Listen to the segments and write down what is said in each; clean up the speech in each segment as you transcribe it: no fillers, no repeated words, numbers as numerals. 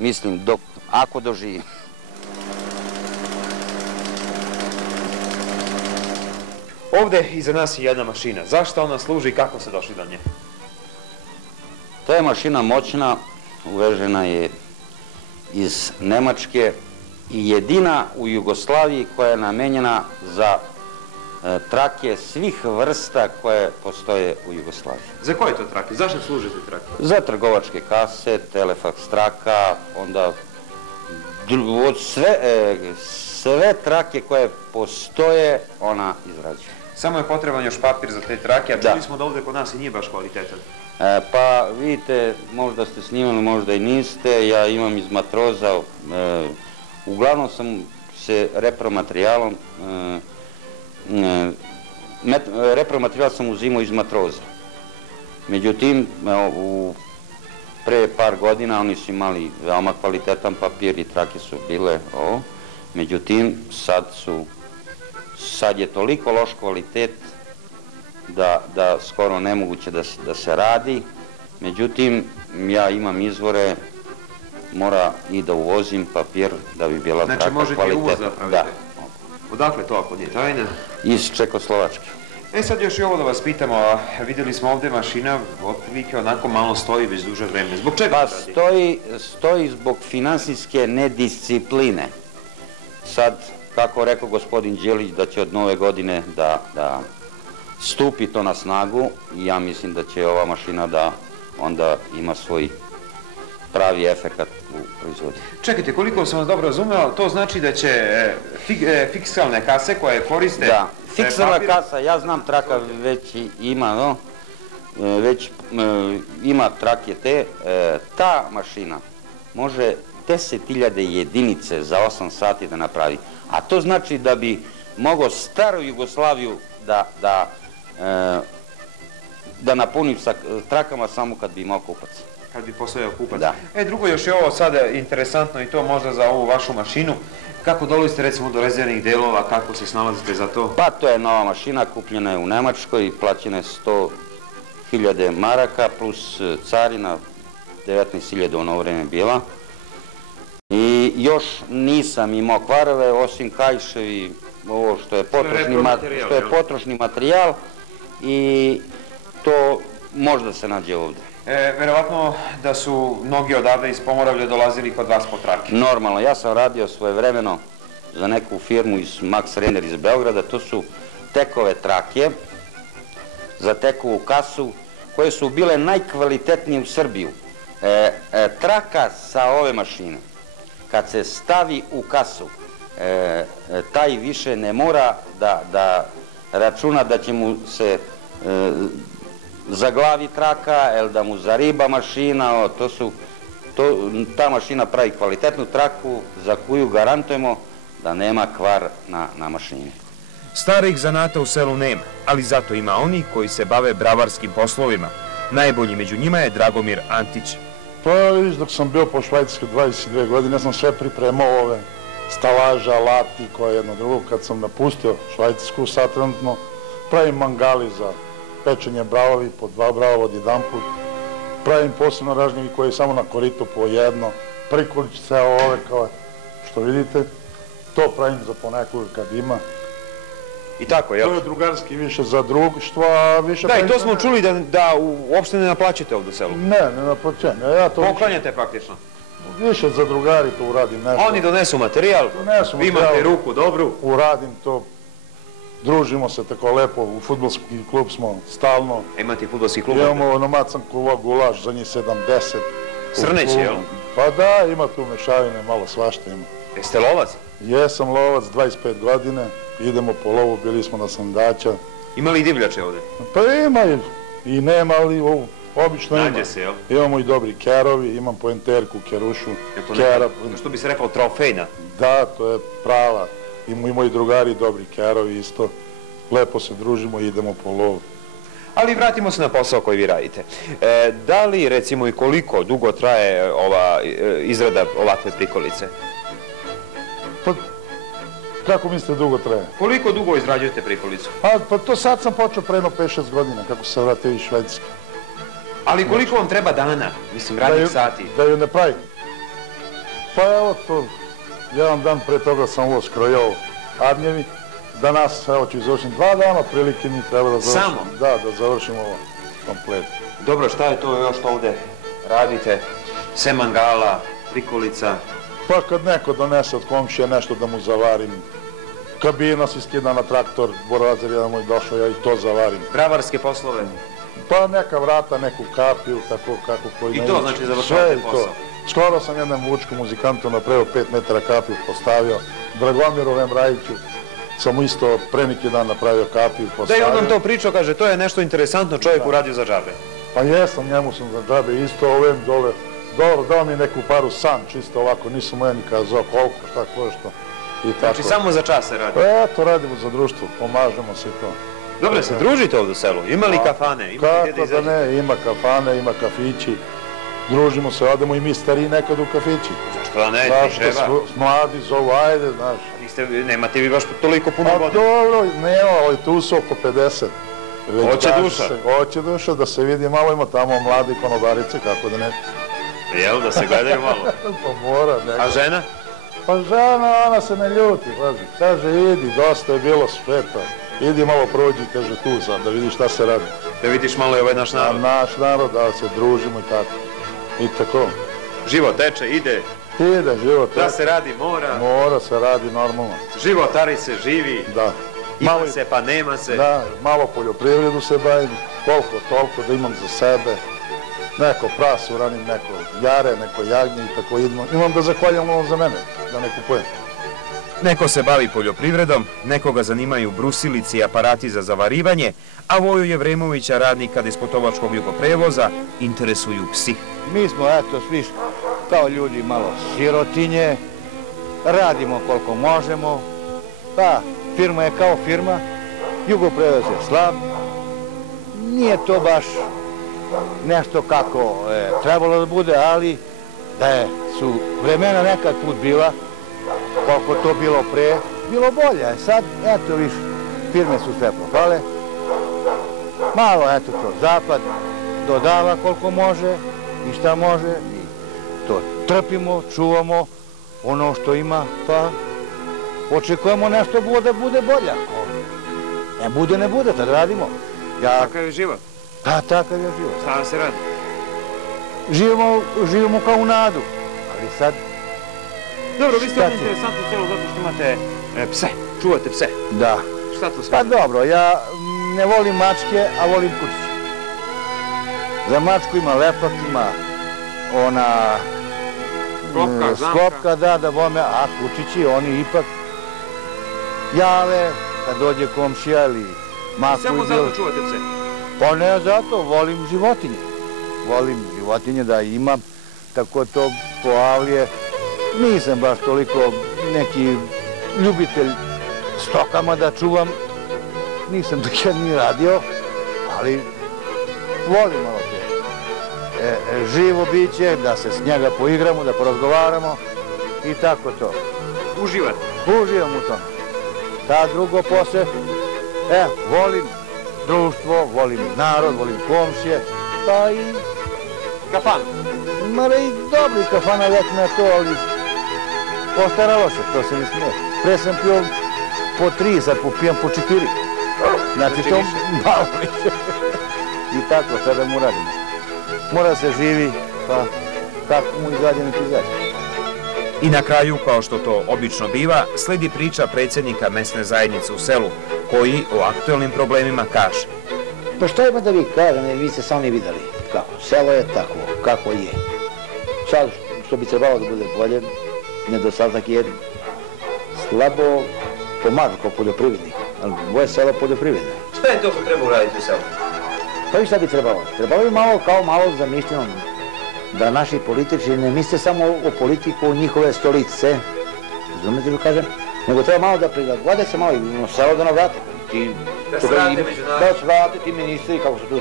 mislim, ako doživim. Ovde iza nas je jedna mašina. Zašto ona služi i kako se došli do nje? Ta je mašina moćna, uvežena je iz Nemačke i jedina u Jugoslaviji koja je namenjena za trake svih vrsta koje postoje u Jugoslaviji. Za koje to trake? Zašto služe te trake? Za trgovačke kase, telefaks traka, onda sve trake koje postoje ona izrađuje. Samo je potreban još papir za te trake, a čuli smo da ovde kod nas i nije baš kvalitetan. Pa vidite, možda ste snimali, možda i niste, ja imam iz Matroza, uglavnom sam se repromaterijalom sam uzimao iz Matroza. Međutim, pre par godina oni su imali veoma kvalitetan papir i trake su bile ovo. Međutim, sad je toliko loš kvalitet da skoro nemoguće da se radi. Međutim, ja imam izvore, mora i da uvozim papir da bi bila traka kvalitetna. Znači možete i uvoz napraviti? Odakle to ako nije tajna? Iz Čekoslovačke. Sad još i ovo da vas pitamo, vidjeli smo ovde mašina, otprilike onako malo stoji već duže vreme. Zbog čega pa to radi? Stoji zbog finansijske nediscipline. Sad, kako rekao gospodin Đelić da će od nove godine da stupi to na snagu, i ja mislim da će ova mašina da onda ima svoj pravi efekat u proizvodnji. Čekajte, koliko sam vas dobro razumeo, to znači da će fiskalne kase koje koriste... Da, fiskalna kasa, ja znam traka već ima, već ima trake te, ta mašina može 10.000 jedinice za 8 sati da napravi, a to znači da bi mogao staru Jugoslaviju da napunim sa trakama samo kad bi imao kupac. Kad bi postojao kupac. Da. Drugo, još je ovo sada interesantno i to možda za ovu vašu mašinu. Kako dolazite recimo do rezervnih delova, kako se snalazite za to? Pa to je nova mašina, kupljena je u Nemačkoj i plaćena je 100.000 maraka plus carina, 19.000 u ono vreme bila. I još nisam imao kvarove, osim kajševi, ovo što je potrošni materijal, i to možda se nađe ovde. Verovatno da su mnogi odavde iz Pomoravlja dolazili kod vas po trake. Normalno, ja sam radio svojevremeno za neku firmu iz Max Renner iz Beograda, to su tekove trake za tekovu kasu koje su bile najkvalitetnije u Srbiju. Traka sa ove mašine, kad se stavi u kasu, taj više ne mora da računa da će mu se zaglavi traka, da mu zariba mašina, ta mašina pravi kvalitetnu traku za koju garantujemo da nema kvar na mašini. Starih zanata u selu nema, ali zato ima oni koji se bave bravarskim poslovima. Najbolji među njima je Dragomir Antić. Pa viš, dok sam bio po Švajcarskoj 22 godine, ja sam sve pripremao ove stalaže, alati koje jedno drugo. Kad sam napustio Švajcarsku, sad trenutno pravim mangali za pečenje bravovi, po 2 brava od jedan put. Pravim posebno ražnjevi koji je samo na koritu po jedno, prikoličice ove kao što vidite. To pravim za ponekog kad ima. I tako, jel? To je drugarski više za društvo, a više... Da, i to smo čuli da uopšte ne naplaćate ovdje u selu. Ne naplaćujem. Poklanjate praktično. Više za drugari to uradim nešto. Oni donesu materijal, vi imate ruku dobru. Uradim to, družimo se tako lepo, u fudbalski klub smo stalno. Imate i fudbalski klub? Imamo na Macanku gulaš, za njih 70. Srneći, jel? Pa da, ima tu mešavine, malo svašta ima. Jeste lovac? Jesam lovac, 25 godine, idemo po lovu, bili smo na Sandača. Ima li divljače ovde? Pa ima i nema, ali obično ima. Nađe se, jel? Imamo i dobri kerovi, imam poenterku, kerušu, što bi se rekao trofejna? Da, to je prava. Imamo i drugari dobri kerovi isto. Lepo se družimo i idemo po lovu. Ali vratimo se na posao koji vi radite. Da li, recimo, i koliko dugo traje ova izrada ovakve prikolice? Pa, kako mislite dugo traje? Koliko dugo izrađujete prikolicu? Pa to sad sam počeo pre jedno 5-6 godina, kako se vratio iz Švedske. Ali koliko vam treba dana, mislim, radnih sati? Da ju ne pravim. Pa evo to, jedan dan pre toga sam ovo skrojao Arnjevi. Danas, evo ću izvršiti 2 dana, prilike mi treba da završim. Samo? Da, da završim ovo komplet. Dobro, šta je to još ovde radite? Sem mangala, prikolica? Pa kad neko donese od komšije nešto da mu zavarim, kabina se skida na traktor, borazer jedan moj došao, ja i to zavarim. Bravarske poslove? Pa neka vrata, neku kapiju, tako kako koji I ne to ići. znači završavate posao? Skoro sam jednom mučkom muzikantu napravio 5 metara kapiju postavio, Dragomiru Vemrajiću sam mu isto pre neki dan napravio kapiju postavio. Da, i on nam to pričao, kaže, to je nešto interesantno, čovjek uradio za džabe. Pa jesam, njemu sam za džabe isto, ovim dole, dobro, dao mi neku paru san, čisto ovako, nisam mu ja ni kazao koliko, šta košto i tako. Znači, samo za čas se radi? Eto, radimo za društvo, pomažemo se i to. Dobro, se družite ovdje u selu? Ima li kafane? Kako da ne, ima kafane, ima kafići, družimo se, odemo i mi stariji nekad u kafići. Zašto da ne, znaš, ti treba? Mladi zovu, ajde, znaš. Nemate vi baš toliko puno A godina. dobro, nema, ali tu su oko 50. Hoće duša? Hoće duša, da se vidi malo, ima tamo mladi konobarice, kako da ne. Jel, da se gledaju malo? Pa mora, ne. A žena? Pa žena, ona se ne ljuti, pazi, kaže, idi, dosta je bilo sveta. Idi malo prođi, kaže, tu sam, da vidiš šta se radi. Da vidiš malo i ovaj naš narod. A naš narod, da se družimo i tako. I tako. Život teče, ide. Ide, život teče. Da se radi, mora. Mora se radi normalno. Životari se živi. Da. Ima se pa nema se. Da, malo poljoprivredu se bavim, koliko toliko da imam za sebe. Neko prasu ranim, neko jare, neko jagnje i tako idemo. Imam da zahvaljam ovo za mene, da ne kupujem. Neko se bavi poljoprivredom, nekoga zanimaju brusilici i aparati za zavarivanje, a Voju Jevremovića, radnika despotovačkog jugoprevoza, interesuju psi. Mi smo, eto, svi kao ljudi malo sirotinje, radimo koliko možemo, pa firma je kao firma, jugoprevoz je slab, nije to baš nešto kako trebalo da bude, ali da su vremena nekad put bila, koliko to bilo pre, bilo bolje. Sad, eto viš, firme su sve propale. Malo, eto to, zapad dodava koliko može i šta može. I to trpimo, čuvamo ono što ima, pa očekujemo nešto da bude bolje. Ako ne bude, tad radimo. Takav je život? Pa, takav je život. Šta se radi? Živimo kao u nadu, ali sad... Dobro, vi ste ovdje interesantno selo zato što imate pse, čuvate pse. Da. Šta to sve? Pa dobro, ja ne volim mačke, a volim kučiće. Za mačku ima lepak, ima ona... Sklopka, zamka. Sklopka, da bome, a kučići, oni ipak jave, kad dođe komšija ili maku. Samo zato čuvate pse? Pa ne zato, volim životinje. Volim životinje da imam, tako to poavlije. Nisam baš toliko neki ljubitelj stokama da čuvam, nisam dok ni radio, ali volim malo te živo biće, da se s njega poigramo, da porazgovaramo i tako to. Uživate? Uživam u tome. Ta drugo posle, volim društvo, volim narod, volim komšije, pa i... Kafan? Mara i dobri kafana već na to, ali postaralo se, to se ne smije. Pre sam pio po 3, sad popijam po 4. Znači to malo više. I tako, sada mu radimo. Mora se živi, pa kako mu izađe, nek izađe. I na kraju, kao što to obično biva, sledi priča predsjednika mesne zajednice u selu, koji o aktuelnim problemima kaže. Pa šta ima da vi kažem, jer vi ste sami videli kako. Selo je tako, kako je. Sad, što bi trebalo da bude bolje, nedostatak je slabo pomažu kao poljoprivrednik, ali moje selo poljoprivredno. Šta je to što treba uraditi u selu? Pa i šta bi trebalo? Trebalo bi malo zamišljeno da naši političari ne misle samo o politiku, o njihove stolice, razumete li kažem, nego treba malo da prilagode se malo i selo da navrate. Da se vrate među narod. Da se vrate ti ministri, kako se to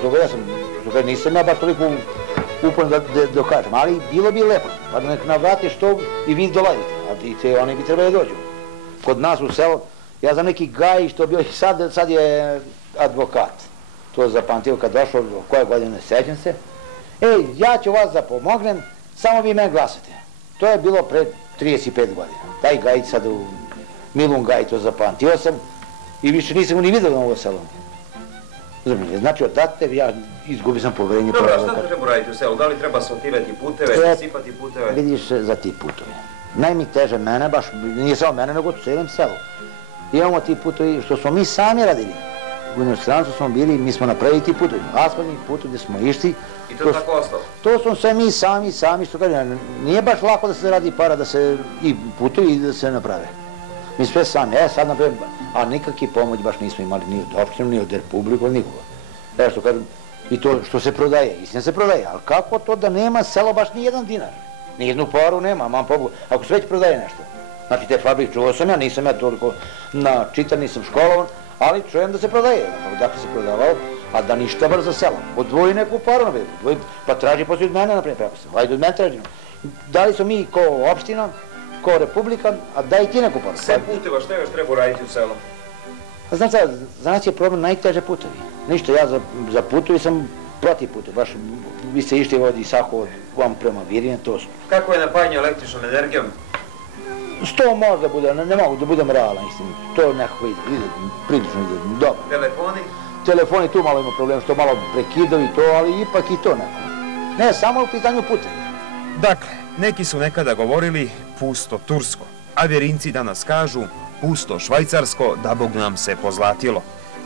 zove, nisam ja baš toliko uporno da dokažem, ali bilo bi lepo, pa da nek navrate što i vi dolazite, a oni bi trebali da dođu. Kod nas u selu, ja znam neki gaj što bio, sad je advokat, to zapamtio kad došao, koje godine, sećam se, ja ću vas da pomognem, samo vi mene glasate. To je bilo pre 35 godina. Taj Gajić sad u Milun Gajić, to zapamtio sam i više nisam mu ni vidio na ovo selo. Znači, odate ja izgubio sam poverenje. Dobro, a šta treba raditi u selu? Da li treba asfaltirati puteve, sipati puteve? Vidiš za ti putovi. Najmi teže mene, baš nije samo mene, nego u cijelom selu. Imamo ti putovi što smo mi sami radili. U inostranstvu smo bili, mi smo napravili ti putovi. Asfaltni putovi gdje smo išli. I to tako ostalo? To smo sve mi sami, što kažem, nije baš lako da se radi para, da se i putovi i da se naprave. Mi sve sami, sad napravim, a nikakvi pomoć baš nismo imali ni od opštine, ni od Republike, od nikoga. Što kažem, i to što se prodaje, istina se prodaje, ali kako to da nema selo baš ni jedan dinar? Nijednu paru nema, mam pobogu, ako se već prodaje nešto. Znači te fabrike, čuo sam ja, nisam ja toliko čitan, nisam školovan, ali čujem da se prodaje, dakle se prodavao, a da ništa bar za selo. Odvoji neku paru, pa traži poslije od mene, naprijed, ajde od mene traži. Dali smo mi ko opština, ko Republika, a daj ti neku paru. Sve puteva, šta još treba raditi u selu? Znači, za nas je problem najteže putevi. Ništa, ja za putevi sam protiv putevi, baš vi ste išli od Isakova vam prema Virine, to su. Kako je napajanje električnom energijom? 100 može da bude, ne mogu da budem realan, istim, to nekako ide, prilično ide, dobro. Telefoni? Telefoni tu malo ima problem, što malo prekidaju to, ali ipak i to nekako. Ne, samo u pitanju putevi. Dakle, neki su nekada govorili pusto Tursko, a Vjerinci danas kažu pusto Švajcarsko, da Bog nam se pozlatilo.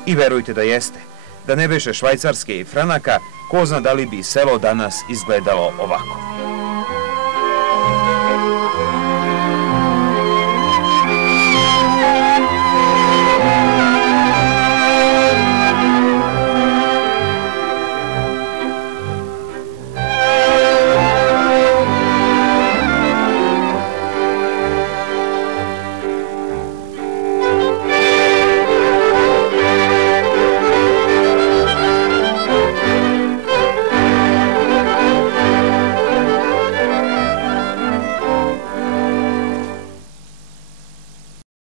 I verujte da jeste, da ne beše Švajcarske i franaka, ko zna da li bi selo danas izgledalo ovako.